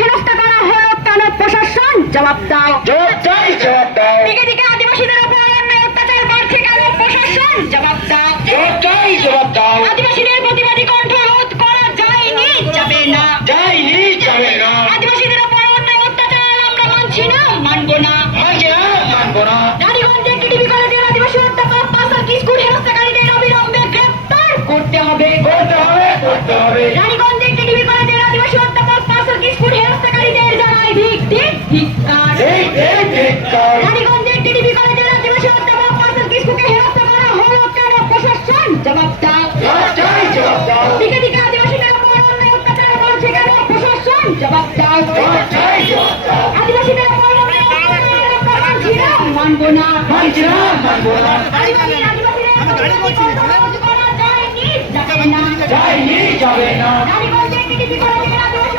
হেনস্থা করা হলো কেন প্রশাসন জবাব দাও। দিকে দিকে আদিবাসীদের উপর অন্যায় অত্যাচার বাড়ছে কেন প্রশাসন জবাব দাও। আদিবাসীদের প্রতিবাদী কণ্ঠ রোধ করা যায়নি, যাবে না। আদিবাসীদের উপর অন্যায় অত্যাচার আমরা মানছি না, মানবো না। রানীগঞ্জে টিটিভি কলেজের আদিবাসী অধ্যাপক পাসার কিস্কুর হেনস্থাকারীদের অবিলম্বে গ্রেফতার করতে হবে। রানীগঞ্জে টিটিভি কলেজের আদিবাসী অধ্যাপক পাসার কিস্কুর হেনস্থাকারীদের জানাই ধিক্কার। রানীগঞ্জে টিটিভি কলেজের আদিবাসী অধ্যাপক পাসার কিস্কুকে হেনস্থা করা হলো কেন প্রশাসন জবাব দাও। দিকে দিকে আদিবাসীদের উপর অন্যায় অত্যাচার বাড়ছে কেন প্রশাসন জবাব দাও। আদিবাসীদের উপর অন্যায় অত্যাচার আমরা মানছি না, মানবো না। আদিবাসীদের রোধ করা যায়নি, যাবে না। রানীগঞ্জে টিটিভি কলেজের আদিবাসী